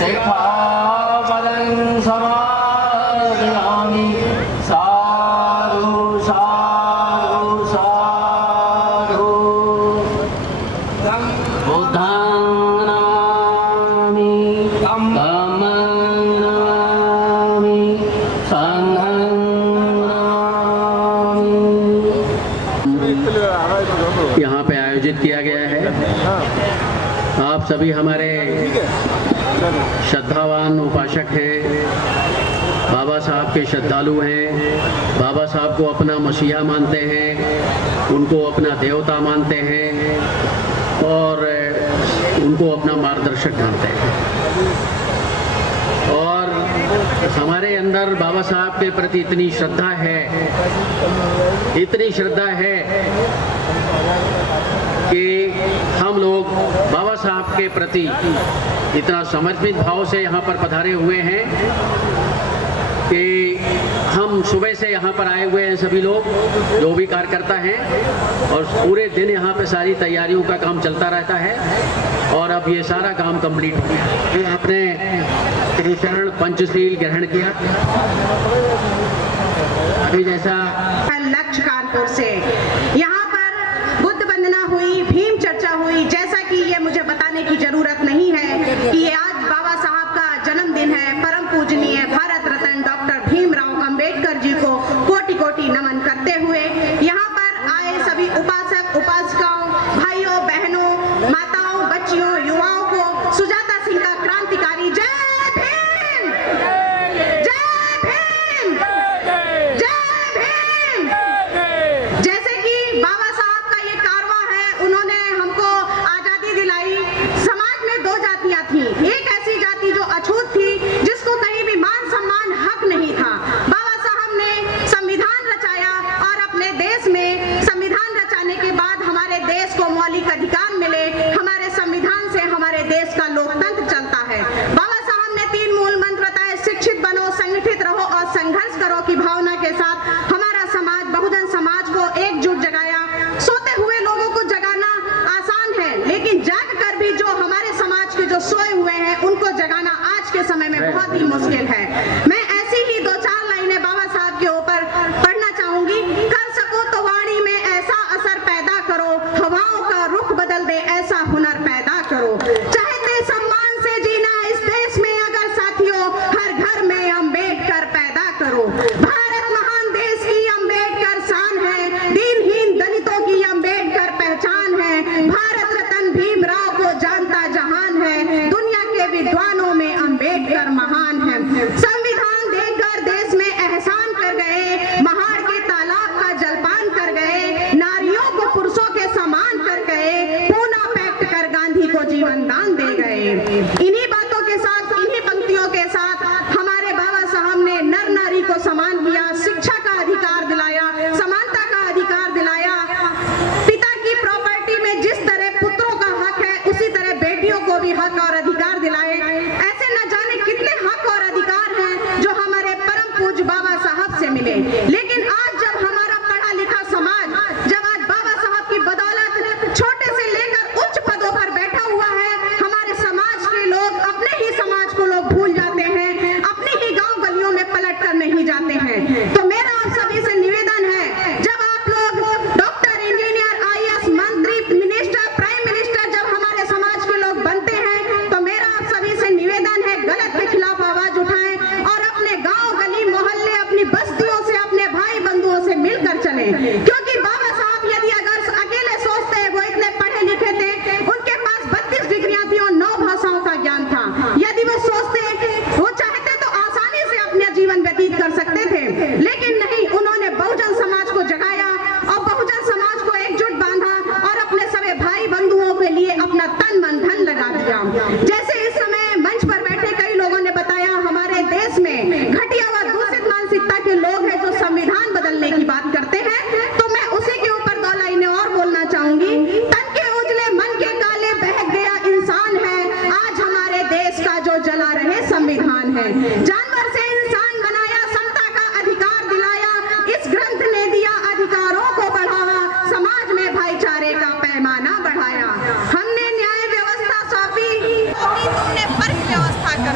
शिखापदं समादयामि साधु साधु साधु बुद्धं नमामि धम्मं नमामि संघं नमामि। यहाँ पे आयोजित किया गया है। आप सभी हमारे श्रद्धावान उपासक हैं, बाबा साहब के श्रद्धालु हैं, बाबा साहब को अपना मसीहा मानते हैं, उनको अपना देवता मानते हैं और उनको अपना मार्गदर्शक मानते हैं। और हमारे अंदर बाबा साहब के प्रति इतनी श्रद्धा है कि हम लोग बाबा साहब के प्रति इतना समर्पित भाव से यहाँ पर पधारे हुए हैं कि हम सुबह से यहाँ पर आए हुए हैं, सभी लोग जो भी कार्यकर्ता हैं, और पूरे दिन यहाँ पे सारी तैयारियों का काम चलता रहता है। और अब ये सारा काम कंप्लीट हो गया। फिर आपने त्रिचरण पंचशील ग्रहण किया। अभी जैसा लक्ष्य कानपुर से यहाँ पर बुद्ध वंदना हुई, भीम चर्चा हुई। जैसा कि ये मुझे बताने की जरूरत नहीं है कि ये आज बाबा साहब का जन्मदिन है। परम पूजनीय भारत रत्न डॉक्टर भीमराव अंबेडकर जी को कोटि कोटि नमन करते हुए यहाँ पर आए सभी उपासक उपासिकाओं, भाइयों बहनों, माताओं, बच्चियों, युवाओं को सुजाता सिंह का क्रांतिकारी जय भीम, जय भीम, जय भीम। जैसे कि बाबा साहब का ये कारवां है, उन्होंने हमको आजादी दिलाई। समाज में दो जातियां थी, एक ऐसी जाति जो अछूत थी, जिसको कहीं भी मान सम्मान हक नहीं था। बाबा साहब ने संविधान रचाया और अपने देश में संविधान रचाने के बाद हमारे देश को मौलिक अधिकार मिले। हमारे संविधान से हमारे देश का लोकतंत्र चलता है। बाबा साहब ने 3 मूल मंत्र बताए, शिक्षित बनो, संगठित रहो और संघर्ष करो की भावना के साथ हमारा समाज, बहुजन समाज को एकजुट जगाया। सोते हुए लोगों को जगाना आसान है, लेकिन जाग कर भी जो हमारे समाज के जो सोए हुए हैं उनको जगाना आज के समय में बहुत ही मुश्किल है। मैं ऐसी ही 2-4 लाइनें बाबा साहब के ऊपर पढ़ना चाहूंगी। कर सको तो वाणी में ऐसा असर पैदा करो, हवाओं का रुख बदल दे ऐसा हुनर पैदा करो। चाहते सम्मान से जीना इस देश में अगर साथियों, हर घर में अंबेडकर पैदा करो। भारत महान देश की अंबेडकर शान है, दीनहीन दलितों की अंबेडकर पहचान है। भारत रत्न भीमराव को जानता जहान है, दुनिया के विद्वानों में अंबेडकर महान है। संविधान देकर देश में एहसान कर गए, महाड़ के तालाब का जलपान कर गए, नारियों को पुरुषों के समान कर गए, पूना पैक्ट कर गांधी को जीवन दान दे गए। इन्हीं बातों के साथ, इन्हीं पंक्तियों के साथ हमारे बाबा साहब ने नर नारी को समान किया, शिक्षा का अधिकार दिलाया, समानता का अधिकार दिलाया। पिता की प्रॉपर्टी में जिस तरह पुत्रों का हक है, उसी तरह बेटियों को भी हक और अधिकार दिलाए। ऐसे न जाने कितने हक और अधिकार हैं जो हमारे परम पूज्य बाबा साहब से मिले। लेकिन आज जब हमारा पढ़ा लिखा समाज, जब आज बाबा साहब की बदौलत छोटे से लेकर उच्च पदों पर बैठा हुआ है, हमारे समाज के लोग अपने ही समाज को लोग भूल जाते हैं, अपनी ही गांव गलियों में पलट कर नहीं जाते हैं। तो मेरा आप सभी से निवेदन है, जब आप लोग डॉक्टर, इंजीनियर, IAS, मंत्री, मिनिस्टर, प्राइम मिनिस्टर जब हमारे समाज के लोग बनते हैं, तो मेरा आप सभी से निवेदन है, गलत के खिलाफ आवाज उठाएं और अपने गांव गली मोहल्ले, अपनी बस्तियों से, अपने भाई बंधुओं से मिलकर चलें। क्योंकि बाबा साहब यदि अगर अकेले सोचते हैं, वो इतने पढ़े लिखे थे, उनके पास 32 डिग्रियां थी और 9 भाषाओं का ज्ञान था। यदि वो सोचते, वो चाहते तो आसानी से अपना जीवन व्यतीत कर सकते थे, लेकिन नहीं, उन्होंने बहुजन समाज को जगाया और बहुजन समाज को एकजुट बांधा और अपने सभी भाई बंधुओं के लिए अपना तन मन धन लगा दिया। जैसे इस समय मंच पर बैठे कई लोगों ने बताया, हमारे देश में घटिया व दूषित मानसिकता के लोग हैं जो संविधान बदलने की बात करते हैं। तो मैं उसी के ऊपर 2 लाइनें और बोलना चाहूंगी। तन के उजले मन के काले बहक गया इंसान है, आज हमारे देश का जो जला रहे संविधान है। जानवर से इंसान बनाया, समता का अधिकार दिलाया, इस ग्रंथ ने दिया अधिकारों को बढ़ावा, समाज में भाईचारे का पैमाना बढ़ाया। हमने न्याय व्यवस्था सौंपी, तुमने वर्ग व्यवस्था कर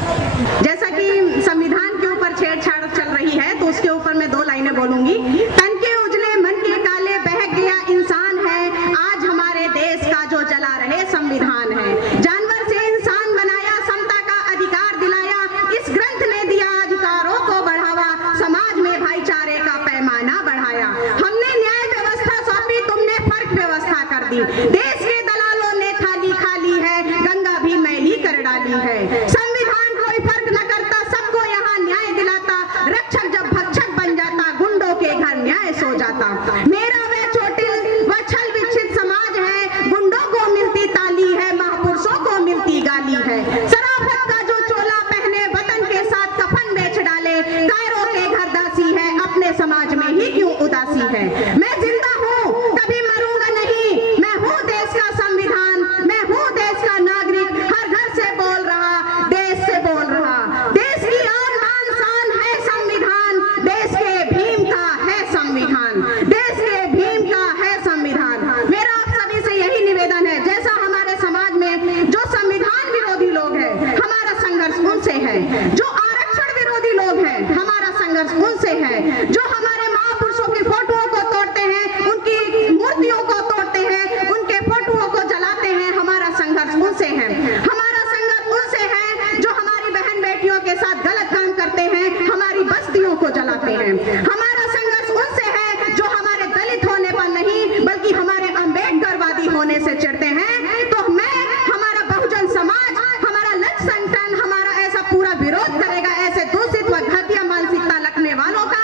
जैसा कि संविधान के ऊपर छेड़छाड़ चल रही है तो उसके ऊपर मैं 2 लाइनें बोलूंगी। तन के उजले मन के काले बहक गया इंसान है, आज हमारे देश का जो जला रहे संविधान है। जानवर से इंसान बनाया, समता का अधिकार दिलाया, इस ग्रंथ ने दिया अधिकारों को बढ़ावा, समाज में भाईचारे का पैमाना बढ़ाया। हमने न्याय व्यवस्था सौंपी, तुमने फर्क व्यवस्था कर दी। देश के दलालों ने थाली खाली है, गंगा भी मैली कर डाली है। संविधान कोई फर्क न करता, सबको यहाँ न्याय दिलाता, रक्षक जब भक्षक बन जाता, गुंडों के घर न्याय सो जाता। मेरा वह चोटिल व छल विक्षित समाज है, गुंडों को मिलती ताली है, महापुरुषों को मिलती गाली है। शराफत का जो चोला पहने, वतन के साथ कफन बेच डाले, कायरों के घर दासी है, अपने समाज में ही क्यों उदासी है। मैं जिंदा हूँ, कभी मरूंगा नहीं, मैं हूँ देश का संविधान, मैं हूँ देश का नागरिक, हर घर से बोल रहा, देश से बोल रहा। देश की आन बान शान है संविधान, देश के भीम का है संविधान, देश के भीम का है संविधान। मेरा आप सभी से यही निवेदन है, जैसा हमारे समाज में जो संविधान विरोधी लोग हैं, हमारा संघर्ष उनसे है। जो आरक्षण विरोधी लोग हैं, हमारा संघर्ष उनसे है। जो हमारे महापुरुषों की फोटोओं को तोड़ते हैं, उनकी मूर्तियों को तोड़ते हैं, उनके फोटोओं को जलाते हैं, हमारा संघर्ष उनसे है। हमारा संघर्ष उनसे है जो हमारी बहन बेटियों के साथ गलत काम करते हैं, हमारी बस्तियों को जलाते हैं। हमारा संघर्ष उनसे है जो हमारे दलित होने पर नहीं बल्कि हमारे अम्बेडकरवादी होने से चिढ़ते हैं। तो मैं, हमारा बहुजन समाज, हमारा लक्ष्य संगठन, हमारा ऐसा पूरा विरोध करेगा ऐसे दूषित व घटिया मानसिकता रखने वालों का।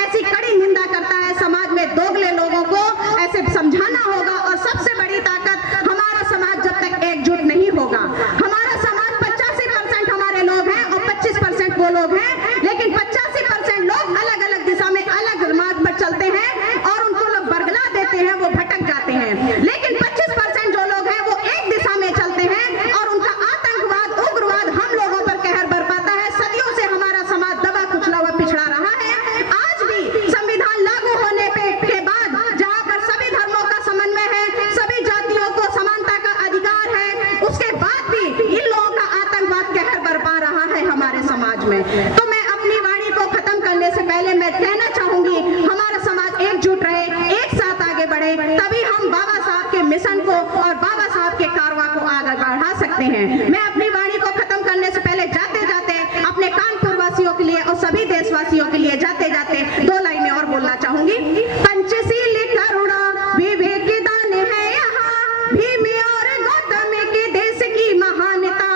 ऐसी कड़ी निंदा करता है। समाज में दोगले लोगों को ऐसे समझाना होगा। और सबसे बड़ी ताकत, हमारा समाज जब तक एकजुट नहीं होगा, हमारा समाज 85% हमारे लोग हैं और 25% वो लोग हैं, लेकिन 85% लोग अलग अलग दिशा में अलग मार्ग पर चलते हैं और उनको लोग बरगला देते हैं, वो भटक जाते हैं। लेकिन 25% जो लोग हैं वो एक दिशा में चलते हैं और उनका आतंकवाद, उग्रवाद हम लोगों पर कहर बरपाता है। सदियों से हमारा समाज दबा कुचला हुआ पिछड़ा रहा है। आज भी संविधान लागू होने के बाद, जहाँ पर सभी धर्मों का समन्वय है, सभी जातियों को समानता का अधिकार है, उसके बाद भी इन लोगों का आतंकवाद कहर बरपा रहा है हमारे समाज में। तो मैं अपनी वाणी को खत्म करने से पहले मैं कहना चाहूंगी, हमारा समाज एकजुट रहे, एक साथ आगे बढ़े, तभी हम बाबा साहब के मिशन को और बाबा साहब के कारवां को आगे बढ़ा सकते हैं। मैं अपनी वाणी को खत्म करने से पहले जाते जाते अपने कानपुर वासियों के लिए और सभी देशवासियों के लिए जाते जाते 2 लाइनें और बोलना चाहूंगी। पंचशील करुणा विवेक दान है यहाँ, भीम और गौतम के देश की महानता,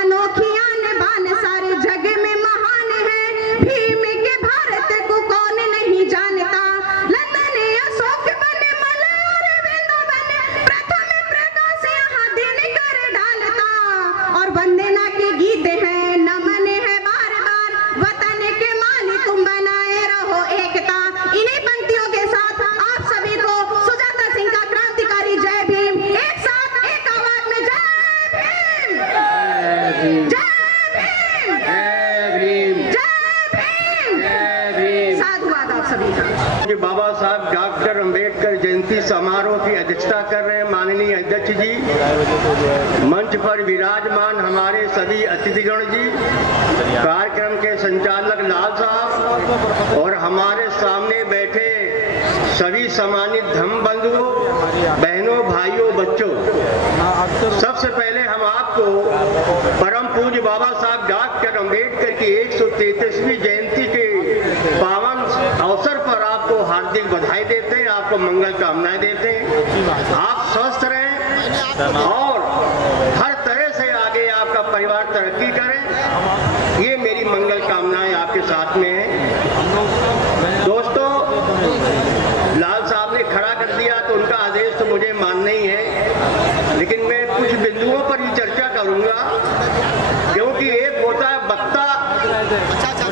अनोखी आन बान सारे जग में महान है, भीम के भारत को कौन नहीं जानता। लंदन अशोक बन मल और वृंदावन, प्रथम प्रकाश यहाँ दिन कर डालता, और वंदना के गीत हैं, नमन है बार बार, वतन के मालिक तुम बनाए रहो एकता। इन्हीं पंक्तियों के साथ आप सभी को सुजाता सिंह का क्रांतिकारी जय भीम, एक साथ एक आवाज में जय भीम, जय भीम, जय भीम, जय भीम, जय भीम। साधुवाद आप सभी का। कि बाबा साहब डॉक्टर अंबेडकर जयंती समारोह की अध्यक्षता कर रहे हैं माननीय अध्यक्ष जी, मंच पर विराजमान हमारे सभी अतिथिगण जी, कार्यक्रम के संचालक लाल साहब और हमारे सामने बैठे सभी सम्मानित धर्म बंधुओं, बहनों, भाइयों, बच्चों। सबसे पहले हम आपको परम पूज्य बाबा साहब डॉक्टर अंबेडकर की 133वीं जयंती के पावन अवसर पर आपको हार्दिक बधाई देते हैं, आपको मंगल कामनाएं देते हैं। आप स्वस्थ रहें और हर तरह से आगे आपका परिवार तरक्की करे, ये मेरी मंगल कामनाएं आपके साथ में है। दोस्तों, लाल साहब ने खड़ा कर दिया तो उनका आदेश तो मुझे मानना ही है, लेकिन मैं कुछ बिंदुओं पर ही चर्चा करूंगा, क्योंकि एक होता है वक्ता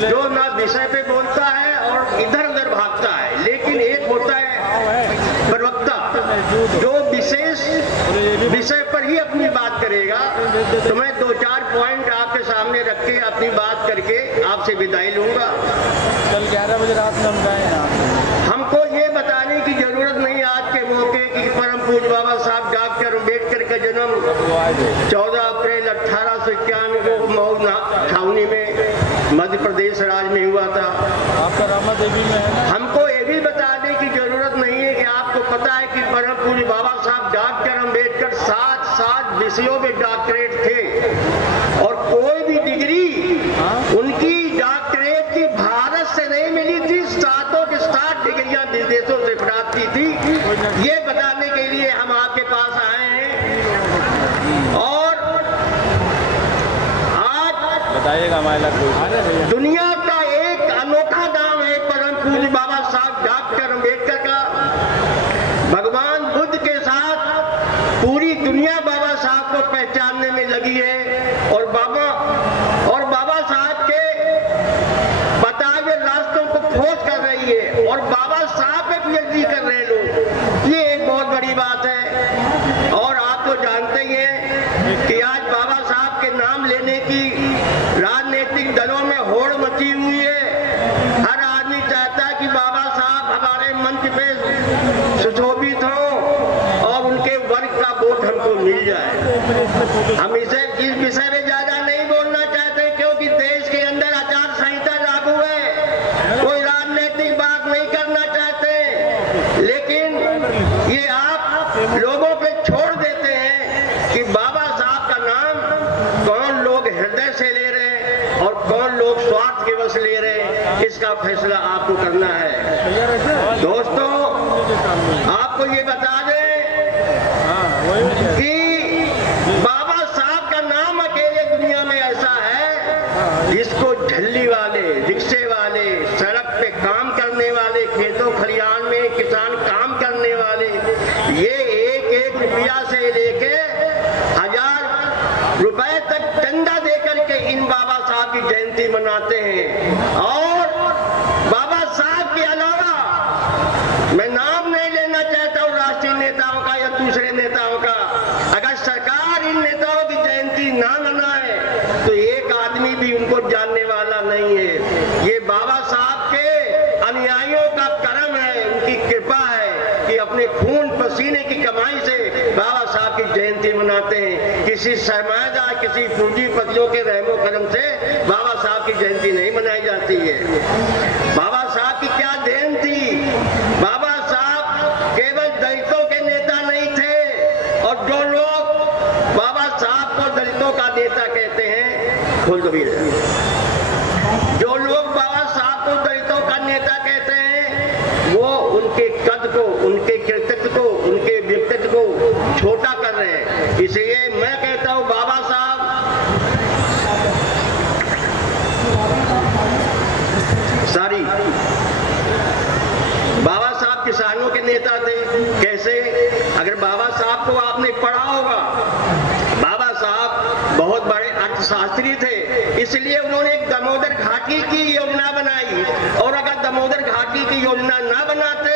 जो ना विषय पे बोलता है और इधर उधर भागता है, लेकिन एक होता है प्रवक्ता जो विशेष विषय पर ही अपनी बात करेगा। तो मैं 2-4 पॉइंट आपके सामने रख के अपनी बात करके आपसे विदाई लूंगा। कल 11 बजे रात में हम गए। हमको ये बताने की जरूरत नहीं आज के मौके की परम पूज्य बाबा साहब डॉक्टर अंबेडकर का जन्म 14 अप्रैल 1891 को मऊ छावनी में मध्य प्रदेश राज्य में हुआ था। आपका रामा देवी में है ना? हमको ये भी बताने की जरूरत नहीं है कि आपको पता है कि परम पूज्य बाबा साहब डॉक्टर अंबेडकर 7 विषयों में डॉक्टरेट थे और कोई भी डिग्री उनकी डॉक्टरेट की भारत से नहीं मिली थी। 7 डिग्रियां विदेशों से प्राप्त की थी। ये बताने के लिए हम आपके पास आए हैं। और आज बताइएगा हमारे दुनिया का एक अनोखा नाम है परम पूज्य बाबा साहब डॉक्टर अंबेडकर का। भगवान बुद्ध के साथ पूरी दुनिया बाबा साहब को पहचानने में लगी है और बाबा साहब के बताए हुए रास्तों को खोज कर रही है और बाबा साहब पे पीएचडी कर रहे हैं लोग। ये एक बहुत बड़ी बात है। और आप तो जानते ही हैं कि आज बाबा साहब के नाम लेने की राजनीतिक दलों में होड़ मची हुई है। हर आदमी चाहता है कि बाबा साहब हमारे मंच पे सुशोभित हो और उनके वर्ग का वोट हमको मिल जाए। हम इस विषय में ज्यादा नहीं बोलना चाहते क्योंकि देश के अंदर आचार संहिता लागू है। कोई राजनीतिक बात नहीं करना चाहते, लेकिन ये आप लोगों पे छोड़ देते हैं कि बाबा साहब का नाम कौन लोग हृदय से ले रहे हैं और कौन लोग स्वार्थ के वश ले रहे हैं। इसका फैसला आपको करना है। दोस्तों, आपको ये बता दें कि बाबा साहब का नाम अकेले दुनिया में ऐसा है जिसको झल्ली वाले, रिक्शे वाले, सड़क पे काम करने वाले, खेतों खलिहान में किसान काम करने वाले, ये एक रुपया से लेके 1000 रुपए तक चंदा देकर के इन बाबा साहब की जयंती मनाते हैं। और बाबा साहब के अलावा मैं नाम नहीं लेना चाहता हूँ राष्ट्रीय नेताओं का या दूसरे नेताओं का। अगर सरकार इन नेताओं की जयंती ना मनाए तो एक आदमी भी उनको जानने वाला नहीं है। ये बाबा साहब के अनुयायियों का कर्म है, उनकी कृपा है कि अपने खून पसीने की कमाई से बाबा साहब की जयंती मनाते हैं। किसी सरमाएदार, किसी पूंजीपतियों के रहमो करम से बाबा साहब की जयंती नहीं मनाई जाती है। बाबा साहब की क्या देन थी। बाबा साहब केवल दलितों के नेता नहीं थे और जो लोग बाबा साहब को दलितों का नेता कहते हैं, जो लोग बाबा साहब को दलितों का नेता कहते हैं, वो उनके कद को, उनके कृतित्व को, उनके व्यक्तित्व को छोटा कर रहे हैं। इसलिए मैं कहता हूँ बाबा साहब बाबा साहब किसानों के नेता थे। कैसे? अगर बाबा साहब को आपने पढ़ा होगा, बाबा साहब बहुत बड़े अर्थशास्त्री थे, इसलिए उन्होंने एक दामोदर घाटी की योजना बनाई। और अगर दामोदर घाटी की योजना ना बनाते,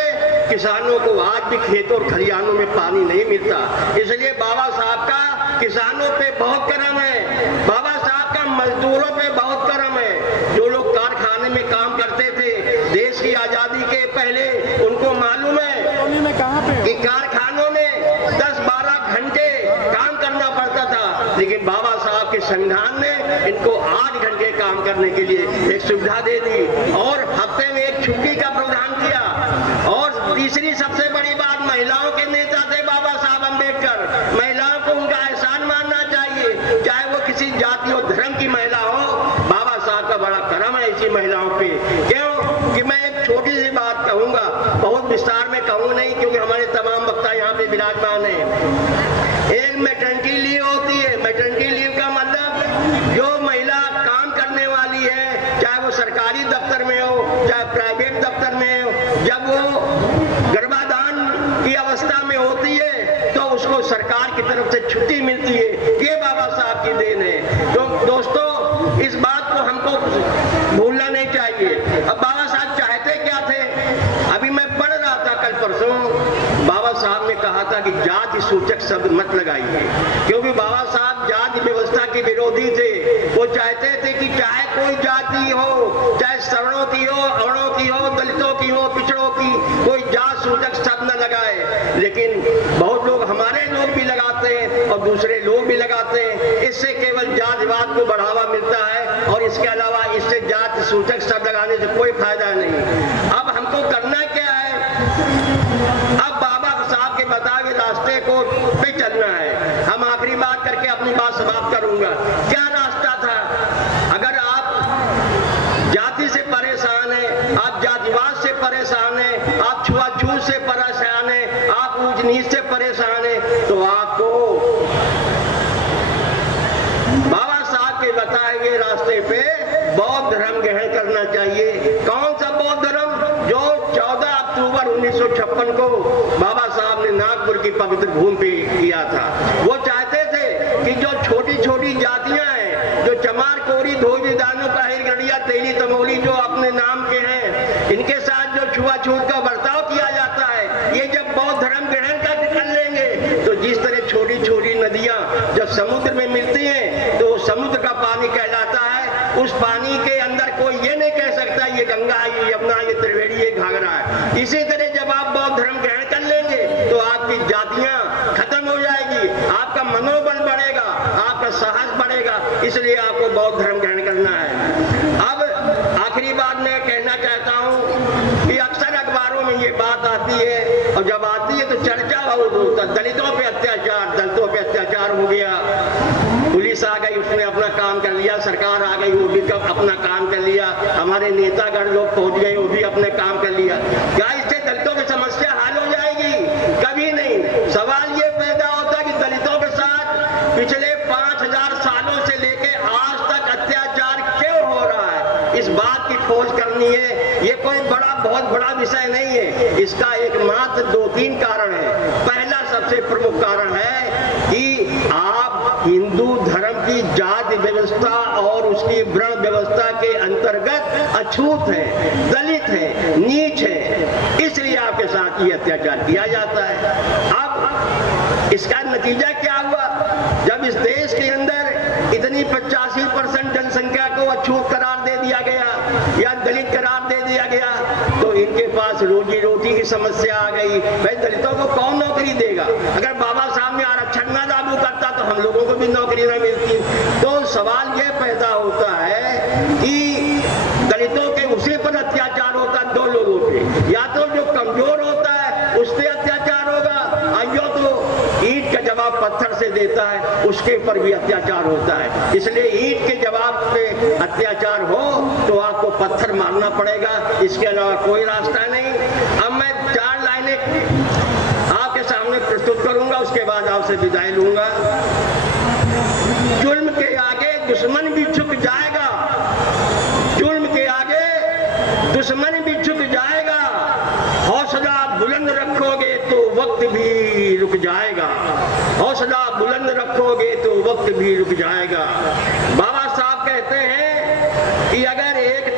किसानों को आज भी खेतों और खलिहानों में पानी नहीं मिलता। इसलिए बाबा साहब का किसानों पे बहुत करम है, बाबा साहब का मजदूरों पे बहुत करम है। जो लोग कारखाने में काम करते थे देश की आजादी के पहले, उनको मालूम है कि कारखानों में 10-12 घंटे काम करना पड़ता था, लेकिन बाबा साहब के संविधान ने इनको 8 घंटे काम करने के लिए एक सुविधा दे दी और हफ्ते में एक छुट्टी का प्रावधान किया। और तीसरी सबसे बड़ी बात, महिलाओं के नेता थे बाबा साहब अम्बेडकर। महिलाओं को उनका एहसान मानना चाहिए, चाहे वो किसी जाति और धर्म की महिला हो। बाबा साहब का बड़ा करम है ऐसी महिलाओं पे। क्यों कि मैं एक छोटी सी बात कहूंगा, बहुत विस्तार में कहूँ नहीं क्योंकि हमारे तमाम वक्ता यहाँ पे विराजमान है। एक मैटरनिटी लीव होती है। मैटरनिटी लीव का मतलब जो महिला काम करने वाली है, चाहे वो सरकारी दफ्तर में हो चाहे प्राइवेट दफ्तर में हो, जब वो गर्भाधान की अवस्था में होती है तो उसको सरकार की तरफ से छुट्टी मिलती है। ये बाबा साहब की देन है। तो दोस्तों, इस बात को हमको भूलना नहीं चाहिए। अब बाबा साहब चाहते क्या थे? अभी मैं पढ़ रहा था कल परसों, बाबा साहब ने कहा था कि जाति सूचक शब्द मत लगाइए, क्योंकि बाबा साहब जाति व्यवस्था के विरोधी थे। वो चाहते थे कि चाहे कोई जाति हो, चाहे सवर्णों की हो, अवर्णों की हो, दलितों की हो, पिछड़ों की, कोई जात सूचक शब्द न लगाए। लेकिन बहुत लोग, हमारे लोग भी लगाते हैं और दूसरे लोग भी लगाते हैं। इससे केवल जातिवाद को बढ़ावा मिलता है और इसके अलावा इससे अर्थ सूचक शब्द लगाने से कोई फायदा नहीं। अब हमको करना क्या है? अब बाबा साहब के बताए हुए रास्ते को पे चलना है। हम आखिरी बात करके अपनी बात समाप्त करूंगा। क्या रास्ता था? अगर आप जाति से परेशान हैं, आप जातिवाद से परेशान हैं, आप छुआछूत से परेशान हैं, आप ऊंच नीच से परेशान हैं, तो आपको बाबा साहब के बताए हुए रास्ते पे बौद्ध धर्म ग्रहण करना चाहिए। कौन सा बौद्ध धर्म? जो 14 अक्टूबर 1956 को बाबा साहब ने नागपुर की पवित्र भूमि पे किया था। वो चाहते थे कि जो छोटी छोटी जातियां हैं, जो चमार, कोरी, धोबी, दानो, काहिल, गढ़िया, तेली, तमोली, जो अपने नाम के हैं, इनके साथ जो छुआछूत का बर्ताव किया जाता है, ये जब बौद्ध धर्म ग्रहण कर लेंगे तो जिस तरह छोटी छोटी नदियां जब समुद्र में मिलती हैं तो समुद्र का पानी कहलाता है। उस पानी के अंदर कोई ये नहीं कह सकता ये गंगा है, ये यमुना, ये त्रिवेणी, ये घाघरा है। इसी तरह जब आप बौद्ध धर्म ग्रहण कर लेंगे तो आपकी जातियां खत्म हो जाएगी, आपका मनोबल बढ़ेगा, आपका साहस बढ़ेगा। इसलिए आपको बौद्ध धर्म ग्रहण करना है। अब आखिरी बात मैं कहना चाहता हूं कि अक्सर अखबारों में ये बात आती है और जब आती है तो चर्चा बहुत होता है, दलितों पे अत्याचार, दलितों पे अत्याचार हो गया, पुलिस आ गई, उसने अपना काम कर लिया, सरकार आ गई, वो भी अपना काम कर लिया, हमारे नेतागण लोग पहुंच गए, वो भी अपने काम कर लिया। क्या इससे दलितों की समस्या हल हो जाएगी? कभी नहीं। सवाल ये पैदा होता है कि दलितों के साथ पिछले 5000 सालों से लेके आज तक अत्याचार क्यों हो रहा है? इस बात की खोज करनी है। ये कोई बहुत बड़ा विषय नहीं है। इसका एकमात्र 2-3 कारण है। पहला सबसे प्रमुख कारण है कि आप हिंदू धर्म की जाति व्यवस्था और उसकी वर्ण व्यवस्था के अंतर्गत अछूत है, दलित है, नीच है, इसलिए आपके साथ ये अत्याचार किया जाता है। अब इसका नतीजा क्या हुआ? जब इस देश के अंदर इतनी 85% जनसंख्या को अछूत करार दे दिया गया या दलित करार दे दिया गया तो इनके पास रोजी रोटी की समस्या आ गई। भाई दलितों को कौन नौकरी देगा? अगर बाबा साहब ने आरक्षण ना लागू करता तो हम लोगों को भी नौकरी ना मिलती। तो सवाल ये पैदा होता है कि दलितों के उसी पर अत्याचार होता है 2 लोगों पे, या तो जो कमजोर होता है उस पर अत्याचार होगा, या तो ईंट का जवाब पत्थर से देता है उसके ऊपर भी अत्याचार होता है। इसलिए ईंट के जवाब पे अत्याचार हो तो आपको पत्थर मारना पड़ेगा, इसके अलावा कोई रास्ता नहीं। अब मैं 4 लाइनें आपके सामने प्रस्तुत करूंगा, उसके बाद आपसे विदाई लूंगा। जुल्म के आगे दुश्मन भी झुक जाएगा, जुल्म के आगे दुश्मन भी झुक जाएगा, हौसला बुलंद रखोगे तो वक्त भी रुक जाएगा, हौसला बुलंद रखोगे तो वक्त भी रुक जाएगा। बाबा साहब कहते हैं कि अगर एक